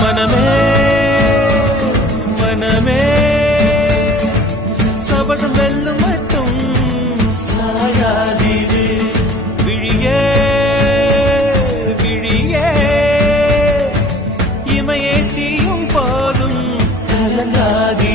மனமே மனமே. சபதம் வெல்லும் மட்டும் சாயாதீரே விழியே விழியே. இமையே தீயும் போதும் கலங்காதீர்